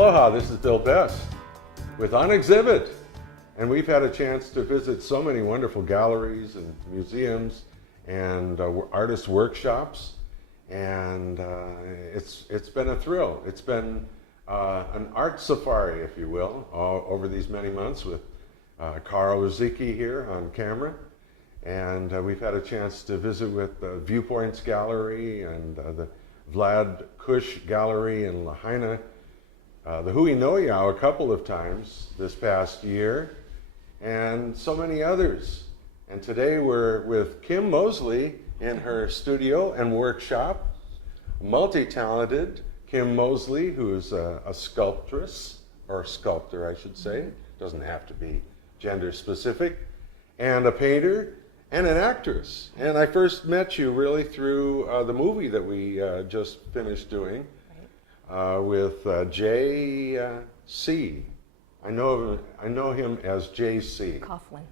Aloha, this is Bill Best with On Exhibit. And we've had a chance to visit so many wonderful galleries and museums and artist workshops. And it's been a thrill. It's been an art safari, if you will, over these many months with Carl Ruzicki here on camera. And we've had a chance to visit with the Viewpoints Gallery and the Vlad Kush Gallery in Lahaina, the Hui Noyau a couple of times this past year, and so many others. And today we're with Kim Mosley in her studio and workshop, multi-talented Kim Mosley, who is a sculptress, or sculptor I should say, doesn't have to be gender specific, and a painter, and an actress. And I first met you really through the movie that we just finished doing with J.C. I know him as J.C. Coughlin.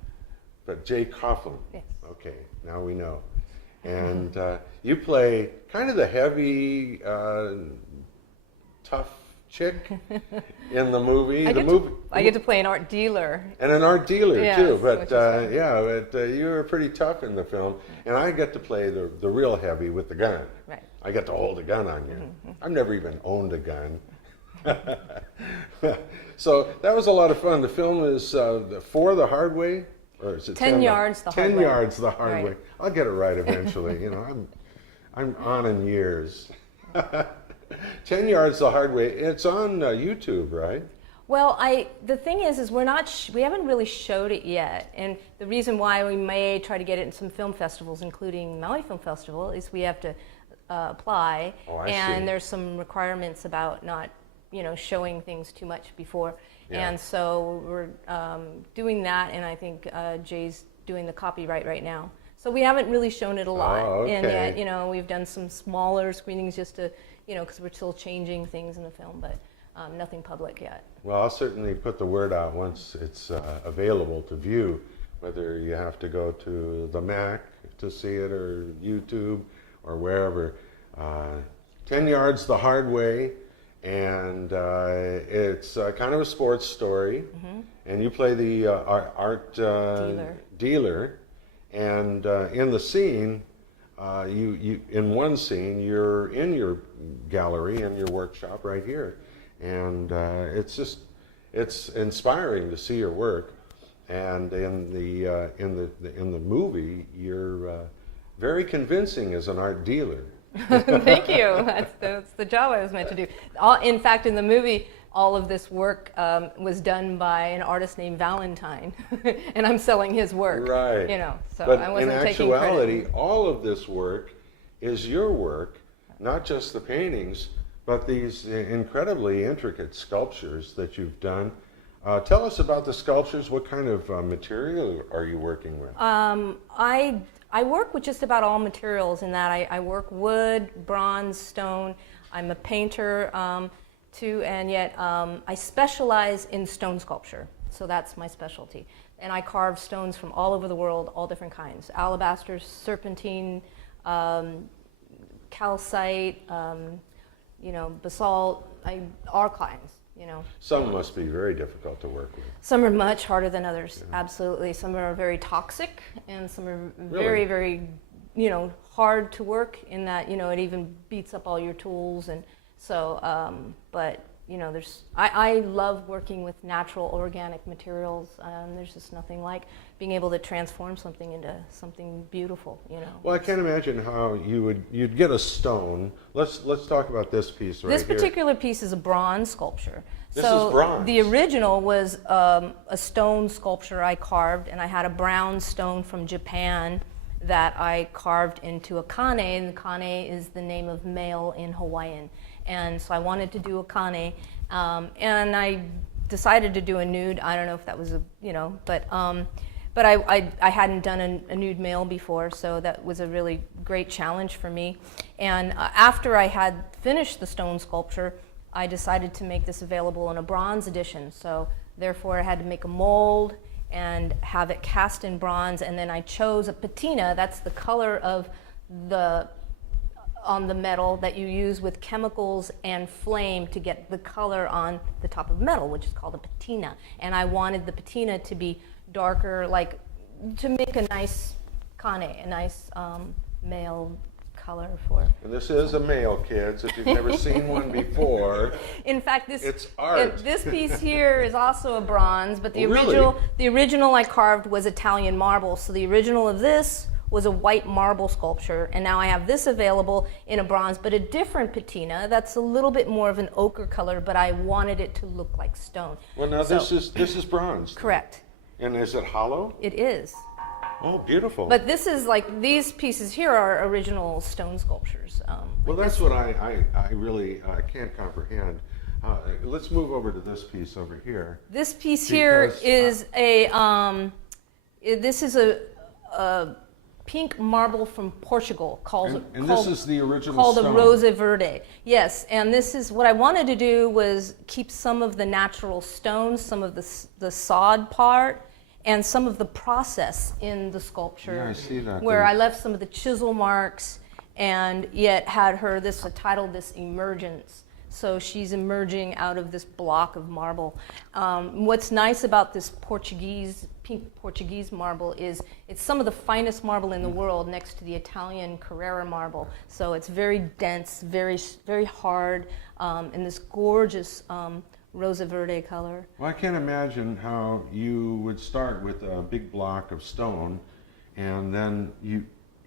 But Jay Coughlin. Yes. Okay, now we know. And you play kind of the heavy, tough chick in the movie. I get to play an art dealer. And an art dealer, yes, too. But you were pretty tough in the film. And I get to play the real heavy with the gun. Right. I get to hold a gun on you. Mm-hmm. I've never even owned a gun. So that was a lot of fun. The film is For the Hard Way. Or is it 10 yards the hard way. 10 yards the hard right. way. I'll get it right eventually. You know, I'm on in years. 10 yards the hard way. It's on YouTube, right? Well, the thing is we haven't really showed it yet, and the reason why we may try to get it in some film festivals, including Maui Film Festival, is we have to apply, and there's some requirements about not, showing things too much before. Yeah. And so we're doing that, and I think Jay's doing the copyright right now. So we haven't really shown it a lot, and yet, we've done some smaller screenings just to, because we're still changing things in the film, but nothing public yet. Well, I'll certainly put the word out once it's available to view, whether you have to go to the Mac to see it or YouTube or wherever. 10 yards the hard way. And it's kind of a sports story, and you play the art dealer. And in the scene, you in one scene, you're in your gallery and your workshop right here, and it's inspiring to see your work. And in the movie, you're very convincing as an art dealer. Thank you. That's the job I was meant to do. In fact, in the movie, all of this work was done by an artist named Valentine, and I'm selling his work. Right. So but I wasn't in taking actuality, credit. all of this work is your work, not just the paintings, but these incredibly intricate sculptures that you've done. Tell us about the sculptures. What kind of material are you working with? I work with just about all materials in that I work wood, bronze, stone. I'm a painter too, and yet I specialize in stone sculpture. So that's my specialty. And I carve stones from all over the world, all different kinds. Alabaster, serpentine, calcite, basalt, all kinds. Some must be very difficult to work with. Some are much harder than others, absolutely. Some are very toxic, and some are very, very, hard to work in that, it even beats up all your tools. And so, but, I love working with natural, organic materials. There's just nothing like being able to transform something into something beautiful, Well, I can't imagine how you'd get a stone. Let's talk about this piece right here. This particular piece is a bronze sculpture. This is bronze. The original was a stone sculpture I carved, and I had a brown stone from Japan that I carved into a kane, and kane is the name of male in Hawaiian. And so I wanted to do a kane, and I decided to do a nude. I don't know if that was but I hadn't done a nude male before, so that was a really great challenge for me. And after I had finished the stone sculpture, I decided to make this available in a bronze edition. So therefore I had to make a mold and have it cast in bronze, and then I chose a patina. That's the color of the on the metal that you use with chemicals and flame to get the color on the top of metal, which is called a patina. And I wanted the patina to be darker, like to make a nice cane, a nice male color for. And this is a male, kids. If you've never seen one before, in fact, it's art. This piece here is also a bronze, but the Really? original I carved was Italian marble. So the original of this was a white marble sculpture, and now I have this available in a bronze, but a different patina that's a little bit more of an ochre color, but I wanted it to look like stone. Well, now So- this is bronze. Correct. And is it hollow? It is. Oh, beautiful. But this is like, these pieces here are original stone sculptures. Well, that's what I really can't comprehend. Let's move over to this piece over here. This piece here Because, is this is a pink marble from Portugal called And this is the original called stone. a Rosa Verde. Yes, and this is what I wanted to do was keep some of the natural stones, some of the sod part, and some of the process in the sculpture. Yeah, I see that Where there. I left some of the chisel marks, and yet had her this. I titled this Emergence. So she's emerging out of this block of marble. What's nice about this pink Portuguese marble is it's some of the finest marble in the world next to the Italian Carrara marble. So it's very dense, very, very hard, and this gorgeous Rosa Verde color. Well, I can't imagine how you would start with a big block of stone, and then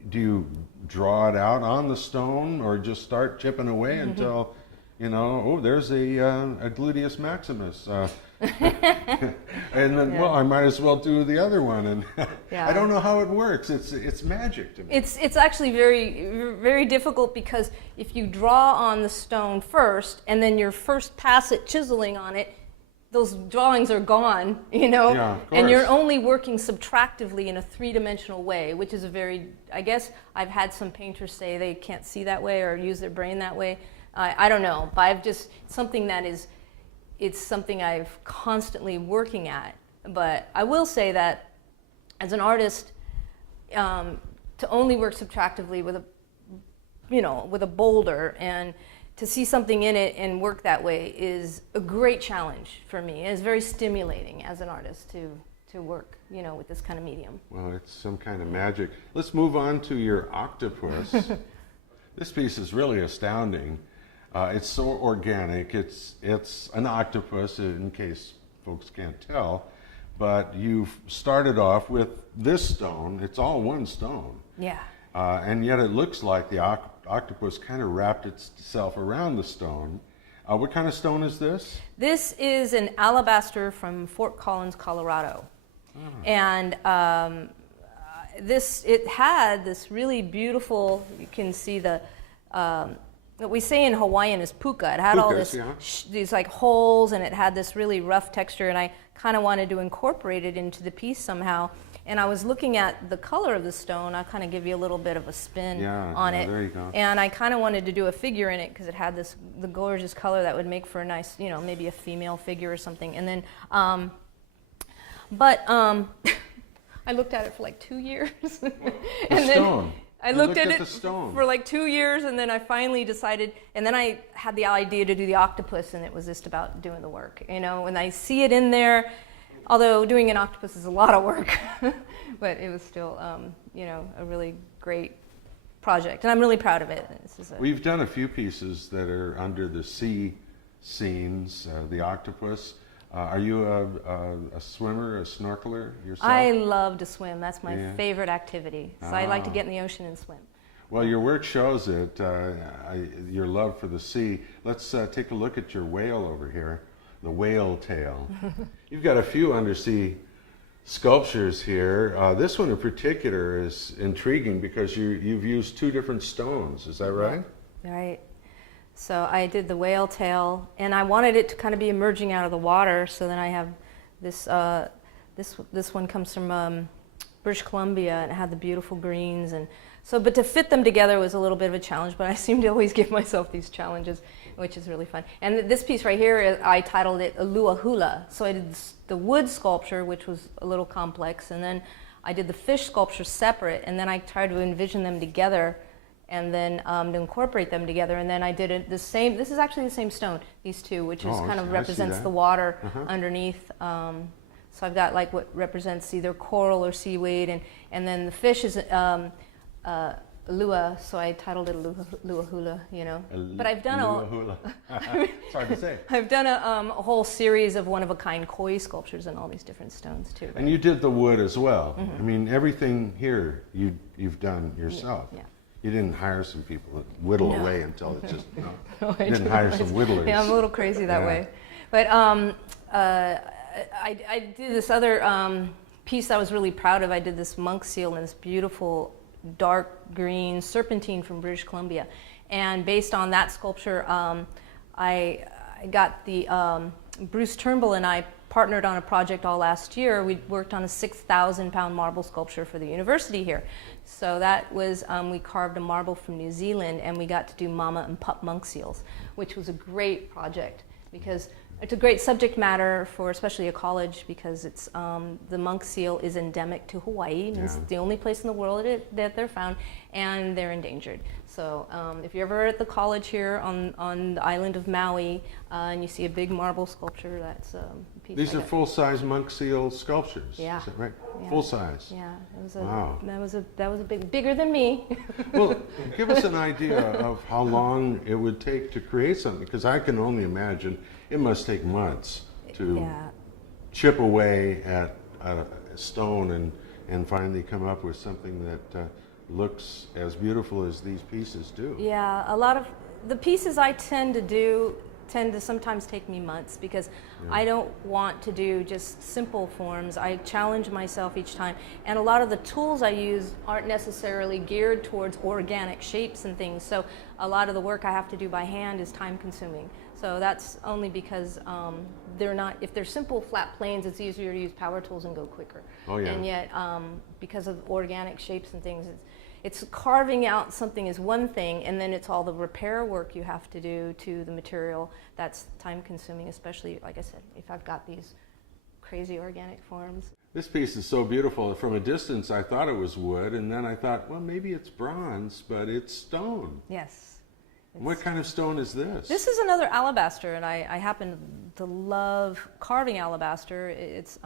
do you draw it out on the stone, or just start chipping away until, you know, oh, there's a gluteus maximus, and then, well, I might as well do the other one, and I don't know how it works. It's magic to me. It's actually very, very difficult, because if you draw on the stone first and then your first pass at chiseling on it, those drawings are gone, you know, Yeah, of and you're course. only working subtractively in a three-dimensional way, which is a very, I guess I've had some painters say they can't see that way or use their brain that way. I don't know, but I've just, something that is, it's something I've constantly working at. But I will say that as an artist, to only work subtractively with a boulder, and to see something in it and work that way is a great challenge for me. It's very stimulating as an artist to work, with this kind of medium. Well, it's some kind of magic. Let's move on to your octopus. This piece is really astounding. It's so organic. It's an octopus, in case folks can't tell. But you've started off with this stone. It's all one stone. Yeah. And yet it looks like the octopus kind of wrapped itself around the stone. What kind of stone is this? This is an alabaster from Fort Collins, Colorado. And it had this really beautiful, you can see what we say in Hawaiian is puka. It had all Pukas, this, yeah. these like holes, and it had this really rough texture, and I kind of wanted to incorporate it into the piece somehow. And I was looking at the color of the stone. I'll kind of give you a little bit of a spin on it. There you go. And I kind of wanted to do a figure in it because it had the gorgeous color that would make for a nice, maybe a female figure or something. And then, I looked at it for like 2 years. And stone. I You looked at the it stone. for like 2 years, and then I finally decided, and then I had the idea to do the octopus, and it was just about doing the work, and I see it in there, although doing an octopus is a lot of work, but it was still, a really great project, and I'm really proud of it. We've done a few pieces that are under the sea scenes, the octopus. Are you a swimmer, a snorkeler yourself? I love to swim. That's my Yeah. favorite activity. So I like to get in the ocean and swim. Well, your work shows it, your love for the sea. Let's take a look at your whale over here, the whale tail. You've got a few undersea sculptures here. This one in particular is intriguing because you've used two different stones. Is that right? Right. So I did the whale tail, and I wanted it to kind of be emerging out of the water. So then I have this. This one comes from British Columbia, and it had the beautiful greens, and so. But to fit them together was a little bit of a challenge. But I seem to always give myself these challenges, which is really fun. And this piece right here, I titled it Alua Hula. So I did the wood sculpture, which was a little complex, and then I did the fish sculpture separate, and then I tried to envision them together. and then to incorporate them together. And then I did it the same. This is actually the same stone, these two, which is kind of represents the water underneath. So I've got like what represents either coral or seaweed, and then the fish is lua, so I titled it Lua Hula, you know. But I've done it's hard to say. I've done a whole series of one-of-a-kind koi sculptures and all these different stones too. And you did the wood as well. I mean, everything here you've done yourself. Yeah. You didn't hire some people that whittle away until it just, No, you didn't hire some whittlers. Yeah, I'm a little crazy that way. But I did this other piece I was really proud of. I did this monk seal in this beautiful dark green serpentine from British Columbia. And based on that sculpture, I got the, Bruce Turnbull and I partnered on a project all last year. We worked on a 6,000-pound marble sculpture for the university here. So that was, we carved a marble from New Zealand, and we got to do mama and pup monk seals, which was a great project because it's a great subject matter for especially a college, because it's the monk seal is endemic to Hawaii. It's the only place in the world that they're found, and they're endangered. So if you're ever at the college here on the island of Maui and you see a big marble sculpture, that's a piece. These are full-size monk seal sculptures. Yeah. Is that right? Yeah. Full size. Yeah. Wow. That was a bigger than me. Well, give us an idea of how long it would take to create something, because I can only imagine it must take months to chip away at a stone and finally come up with something that looks as beautiful as these pieces do. Yeah, a lot of the pieces I tend to sometimes take me months, because I don't want to do just simple forms. I challenge myself each time, and a lot of the tools I use aren't necessarily geared towards organic shapes and things, so a lot of the work I have to do by hand is time consuming. So that's only because they're not, if they're simple flat planes, it's easier to use power tools and go quicker. Oh, yeah. And yet, because of organic shapes and things, it's carving out something is one thing, and then it's all the repair work you have to do to the material that's time consuming, especially, like I said, if I've got these crazy organic forms. This piece is so beautiful. From a distance, I thought it was wood, and then I thought, well, maybe it's bronze, but it's stone. Yes. What kind of stone is this? This is another alabaster, and I happen to love carving alabaster. It's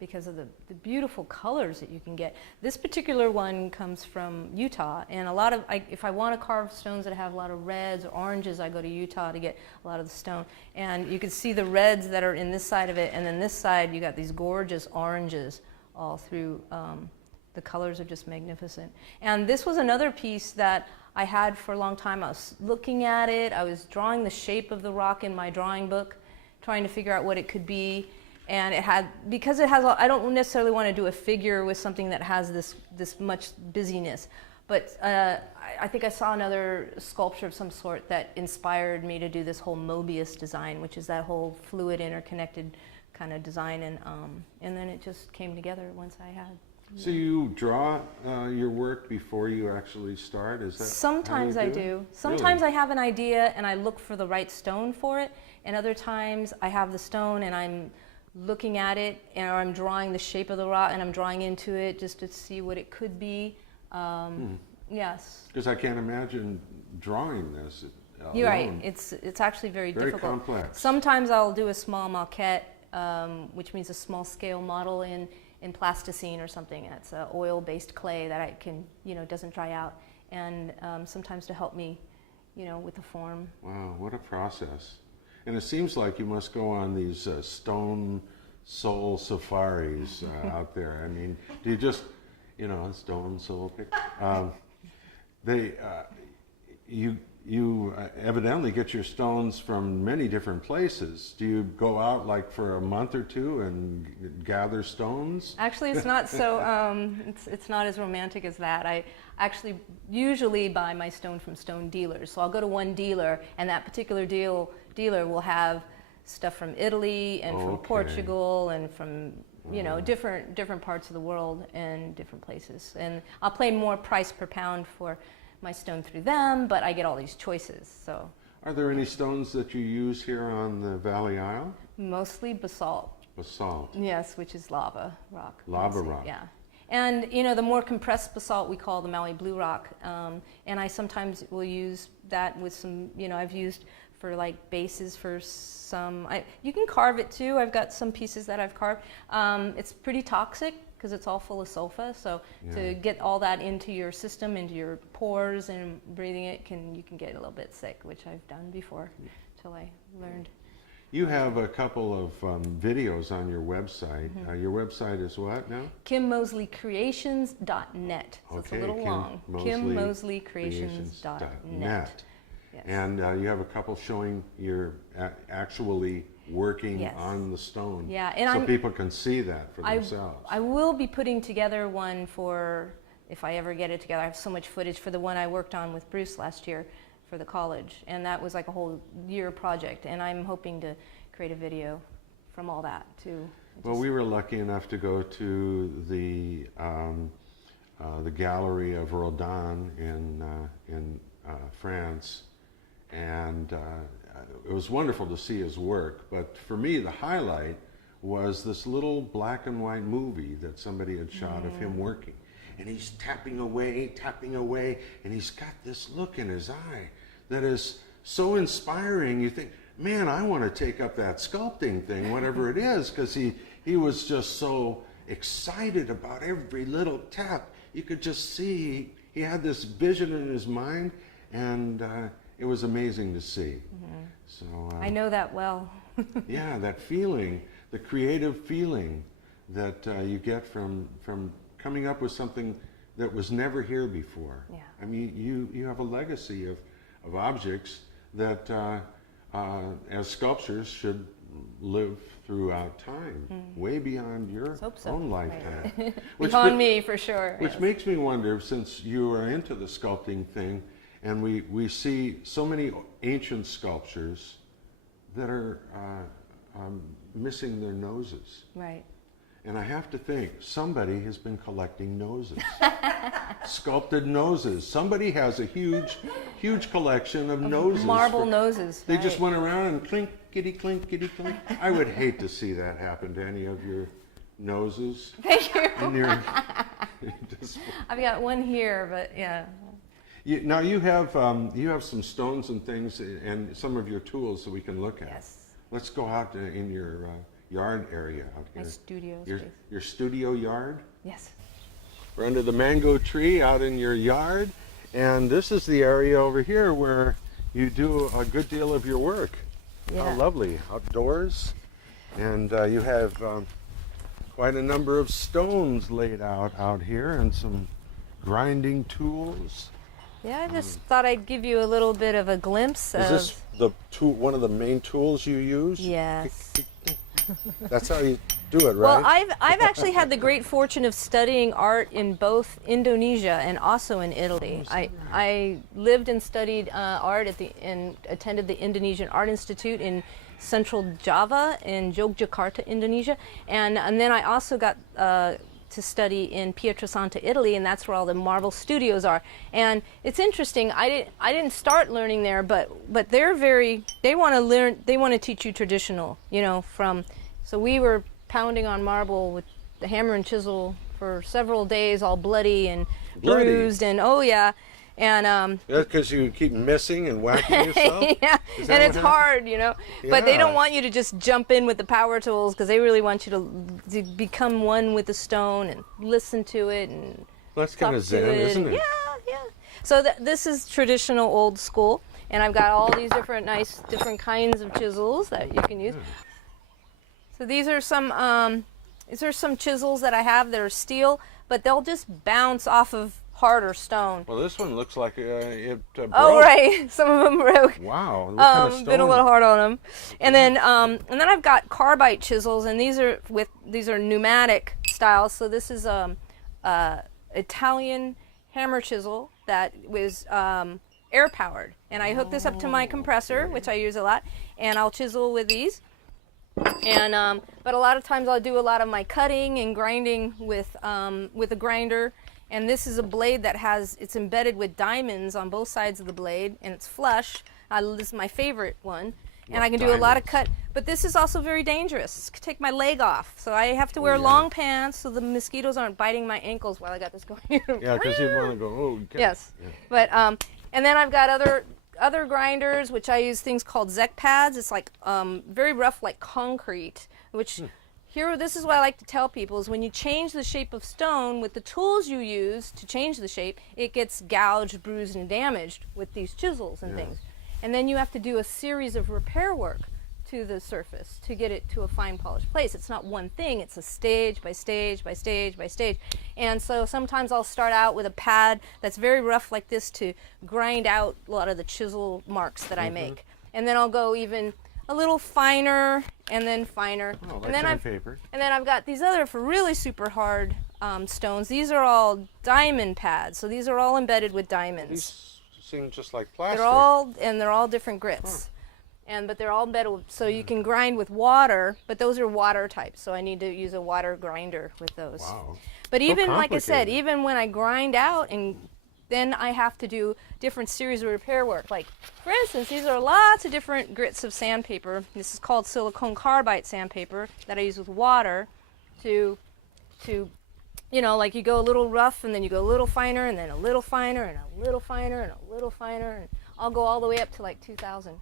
because of the beautiful colors that you can get. This particular one comes from Utah, and a lot of, if I want to carve stones that have a lot of reds or oranges, I go to Utah to get a lot of the stone. And you can see the reds that are in this side of it, and then this side you got these gorgeous oranges all through. The colors are just magnificent. And this was another piece that I had for a long time. I was looking at it, I was drawing the shape of the rock in my drawing book, trying to figure out what it could be. And it had, because it has, I don't necessarily want to do a figure with something that has this much busyness. But I think I saw another sculpture of some sort that inspired me to do this whole Mobius design, which is that whole fluid interconnected kind of design. And then it just came together once I had. So you draw your work before you actually start? Is that sometimes how you I do. It? Sometimes Really? I have an idea and I look for the right stone for it, and other times I have the stone and I'm looking at it, or I'm drawing the shape of the rock and I'm drawing into it just to see what it could be. Yes. Because I can't imagine drawing this alone. You're right. It's actually very difficult. Very complex. Sometimes I'll do a small maquette, which means a small scale model in plasticine or something. It's an oil-based clay that I can, doesn't dry out, and sometimes to help me, with the form. Wow, what a process. And it seems like you must go on these stone soul safaris out there. I mean, do you just, stone soul pick? You evidently get your stones from many different places. Do you go out like for a month or two and gather stones? Actually, it's not so. It's not as romantic as that. I actually usually buy my stone from stone dealers. So I'll go to one dealer, and that particular dealer will have stuff from Italy and from Portugal and from different parts of the world and different places. And I'll pay more price per pound for my stone through them, but I get all these choices. So, are there any stones that you use here on the Valley Isle? Mostly basalt. Basalt. Yes, which is lava rock. Lava rock. Yeah, And the more compressed basalt we call the Maui Blue Rock, and I sometimes will use that with some. I've used for like bases for some. You can carve it too. I've got some pieces that I've carved. It's pretty toxic because it's all full of sulfa. So to get all that into your system, into your pores, and breathing it, you can get a little bit sick, which I've done before, till I learned. You have a couple of videos on your website. Your website is what now? KimMosleyCreations.net. So it's a little long. KimMosleyCreations.net. Yes. And you have a couple showing you're actually working on the stone, so people can see that for themselves. I will be putting together one for, if I ever get it together. I have so much footage for the one I worked on with Bruce last year for the college, and that was like a whole year project, and I'm hoping to create a video from all that too. Well, we were lucky enough to go to the gallery of Rodin in France, and it was wonderful to see his work. But for me, the highlight was this little black and white movie that somebody had shot of him working. And he's tapping away, and he's got this look in his eye that is so inspiring. You think, man, I want to take up that sculpting thing, whatever it is, because he was just so excited about every little tap. You could just see he had this vision in his mind, and it was amazing to see. So I know that well. Yeah, that feeling, the creative feeling that you get from coming up with something that was never here before. Yeah. I mean, you have a legacy of objects that as sculptures should live throughout time, way beyond your own lifetime. Beyond me, for sure. Which makes me wonder, since you are into the sculpting thing, and we see so many ancient sculptures that are missing their noses. Right. And I have to think, somebody has been collecting noses. Sculpted noses. Somebody has a huge collection of noses. Marble noses. They just went around and clink, kitty, clink, kitty, clink. I would hate to see that happen to any of your noses. Thank you. I've got one here, but yeah. Now you have some stones and things and some of your tools that we can look at. Yes. Let's go out in your yard area out here. My studio your, space. Your studio yard? Yes. We're under the mango tree out in your yard, and this is the area over here where you do a good deal of your work. Yeah. How lovely, outdoors. And you have quite a number of stones laid out here and some grinding tools. Yeah, I just thought I'd give you a little bit of a glimpse of... Is this one of the main tools you use? Yes. That's how you do it, right? Well, I've actually had the great fortune of studying art in both Indonesia and also in Italy. I lived and studied art and attended the Indonesian Art Institute in Central Java in Yogyakarta, Indonesia, and then I also got to study in Pietrasanta, Italy, and that's where all the marble studios are. And it's interesting. I didn't start learning there, but they want to learn. They want to teach you traditional, So we were pounding on marble with the hammer and chisel for several days, all bloody and bruised, and and because you keep missing and whacking yourself. Yeah, and it's hard, But they don't want you to just jump in with the power tools, because they really want you to become one with the stone and listen to it and. That's kind of zen, isn't it? Yeah. So this is traditional old school, and I've got all these different kinds of chisels that you can use. Yeah. So these are some chisels that I have that are steel, but they'll just bounce off of harder stone. Well, this one looks like it broke. Oh, right. Some of them broke. Wow. What kind of stone? Been a little hard on them. And then I've got carbide chisels, and these are pneumatic styles. So this is Italian hammer chisel that was air powered, and I hook this up to my compressor, which I use a lot, and I'll chisel with these. And but a lot of times I'll do a lot of my cutting and grinding with a grinder. And this is a blade that it's embedded with diamonds on both sides of the blade, and it's flush. This is my favorite one. and I can do a lot of cut. But this is also very dangerous. This could take my leg off, so I have to wear long pants so the mosquitoes aren't biting my ankles while I got this going. Yeah, because you want to go, oh, okay. Yes, Yeah. but and then I've got other grinders, which I use things called Zec pads. It's like very rough, like concrete. Which here, this is what I like to tell people: is when you change the shape of stone with the tools you use to change the shape, it gets gouged, bruised, and damaged with these chisels and things. And then you have to do a series of repair work to the surface to get it to a fine polished place. It's not one thing, it's a stage by stage by stage by stage. And so sometimes I'll start out with a pad that's very rough like this to grind out a lot of the chisel marks that I make. And then I'll go even a little finer and then finer. Oh, like and then sandpaper. and then I've got these other for really super hard stones. These are all diamond pads, so these are all embedded with diamonds. These seem just like plastic. They're all different grits. But they're all embedded with, so you can grind with water, but those are water types, so I need to use a water grinder with those. Wow. But So even, like I said, complicated. even when I grind out, and then I have to do different series of repair work. Like, for instance, these are lots of different grits of sandpaper. This is called silicone carbide sandpaper that I use with water to like you go a little rough, and then you go a little finer, and then a little finer, and a little finer, and a little finer, and I'll go all the way up to like 2,000.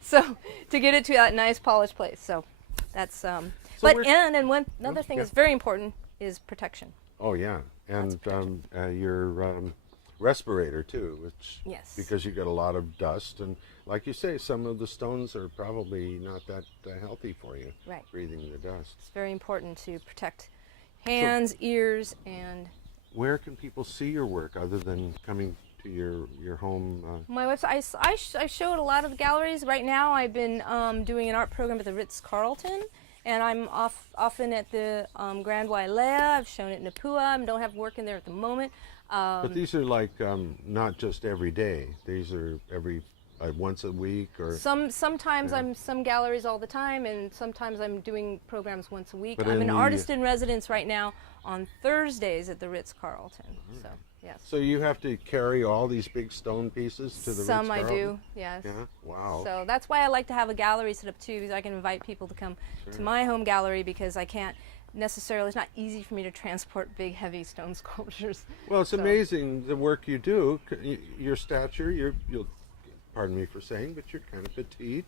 So to get it to that nice polished place. So that's another thing that's very important is protection. Oh yeah, and your respirator too, which because you get a lot of dust, and like you say, some of the stones are probably not that healthy for you. Right. Breathing the dust. It's very important to protect hands, ears, and. Where can people see your work other than coming to your home? My website. I show at a lot of galleries. Right now, I've been doing an art program at the Ritz-Carlton, and I'm often at the Grand Wailea. I've shown it in Napua. I don't have work in there at the moment. But these are like not just every day. These are every once a week, or sometimes I'm some galleries all the time, and sometimes I'm doing programs once a week. But I'm an artist in residence right now on Thursdays at the Ritz-Carlton. So yes. So you have to carry all these big stone pieces to the Some I Ritz-Carlton? do, yes. Yeah. Wow. So that's why I like to have a gallery set up too, because I can invite people to come to my home gallery, because I can't necessarily, it's not easy for me to transport big heavy stone sculptures. Well, it's amazing the work you do. Your stature, you'll pardon me for saying, but you're kind of petite,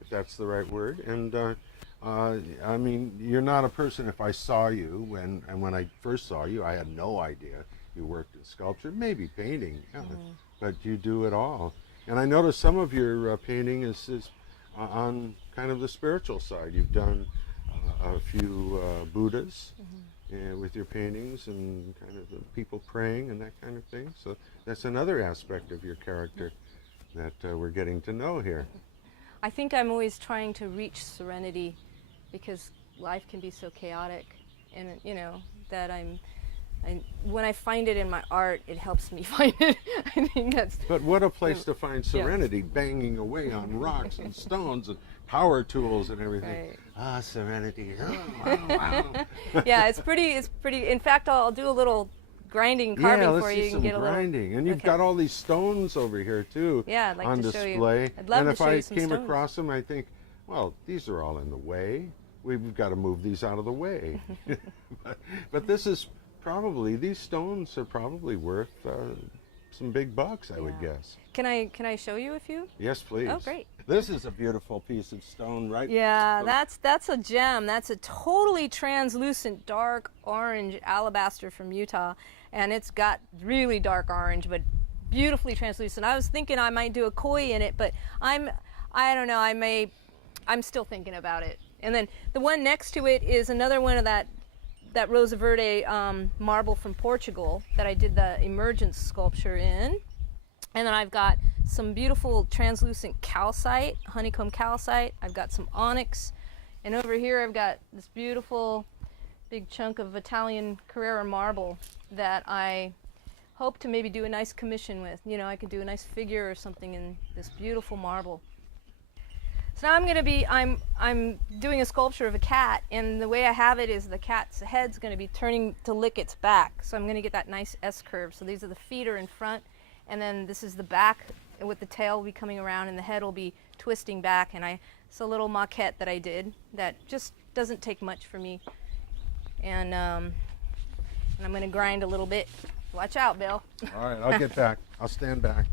if that's the right word. And I mean, you're not a person. If I saw you when I first saw you, I had no idea you worked in sculpture, maybe painting, but you do it all. And I noticed some of your painting is on kind of the spiritual side. You've done a few Buddhas with your paintings, and kind of the people praying and that kind of thing. So that's another aspect of your character that we're getting to know here. I think I'm always trying to reach serenity, because life can be so chaotic, and that when I find it in my art, it helps me find it. I think that's. But what a place to find serenity, banging away on rocks and stones and power tools and everything. Right. Ah, serenity. Oh, wow, wow. Yeah, it's pretty. In fact, I'll do a little grinding, carving let's for see you. You some can get grinding. a little. And you've got all these stones over here too. Yeah, I'd like on to show you. display. I'd love and to if show I you some came stones. across them, I think, well, these are all in the way. We've got to move these out of the way. but this is probably, these stones are probably worth some big bucks, I would guess. Can I show you a few? Yes, please. Oh, great. This is a beautiful piece of stone, right? Yeah, that's a gem. That's a totally translucent dark orange alabaster from Utah, and it's got really dark orange, but beautifully translucent. I was thinking I might do a koi in it, but I don't know. I'm still thinking about it. And then the one next to it is another one of that Rosa Verde marble from Portugal that I did the emergence sculpture in. And then I've got some beautiful translucent calcite, honeycomb calcite. I've got some onyx. And over here I've got this beautiful big chunk of Italian Carrara marble that I hope to maybe do a nice commission with. I could do a nice figure or something in this beautiful marble. So now I'm doing a sculpture of a cat, and the way I have it is the cat's head's going to be turning to lick its back. So I'm going to get that nice S curve. So these are the feet are in front, and then this is the back with the tail will be coming around, and the head will be twisting back, and it's a little maquette that I did that just doesn't take much for me. And I'm going to grind a little bit. Watch out, Bill. All right, I'll get back. I'll stand back.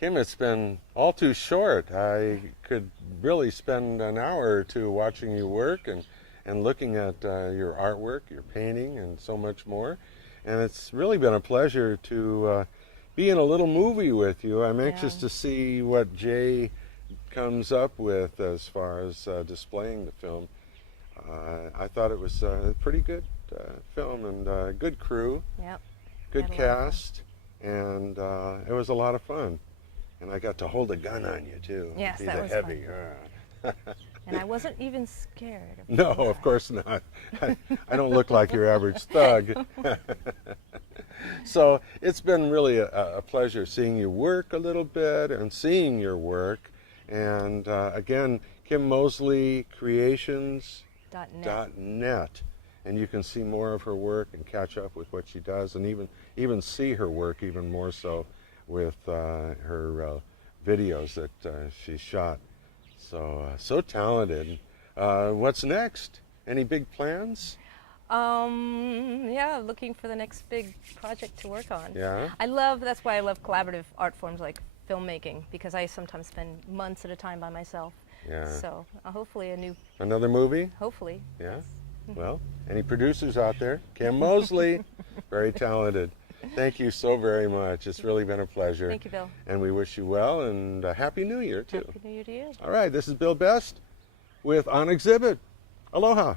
Kim, it's been all too short. I could really spend an hour or two watching you work and looking at your artwork, your painting, and so much more. And it's really been a pleasure to be in a little movie with you. I'm anxious to see what Jay comes up with as far as displaying the film. I thought it was a pretty good film and a good crew, good cast, and it was a lot of fun. And I got to hold a gun on you too. Yes, be that the was heavy. fun. And I wasn't even scared. No, of course not. I don't look like your average thug. So it's been really a pleasure seeing you work a little bit and seeing your work. And again, Kim Mosley Creations.net. And you can see more of her work and catch up with what she does, and even see her work even more so with her videos that she shot. So talented. What's next? Any big plans? Yeah, looking for the next big project to work on. Yeah? That's why I love collaborative art forms like filmmaking, because I sometimes spend months at a time by myself. Yeah. So hopefully Another movie? Hopefully. Yeah? Well, any producers out there? Kim Mosley, very talented. Thank you so very much. It's really been a pleasure. Thank you, Bill. And we wish you well, and Happy New Year, too. Happy New Year to you. All right, this is Bill Best with On Exhibit. Aloha.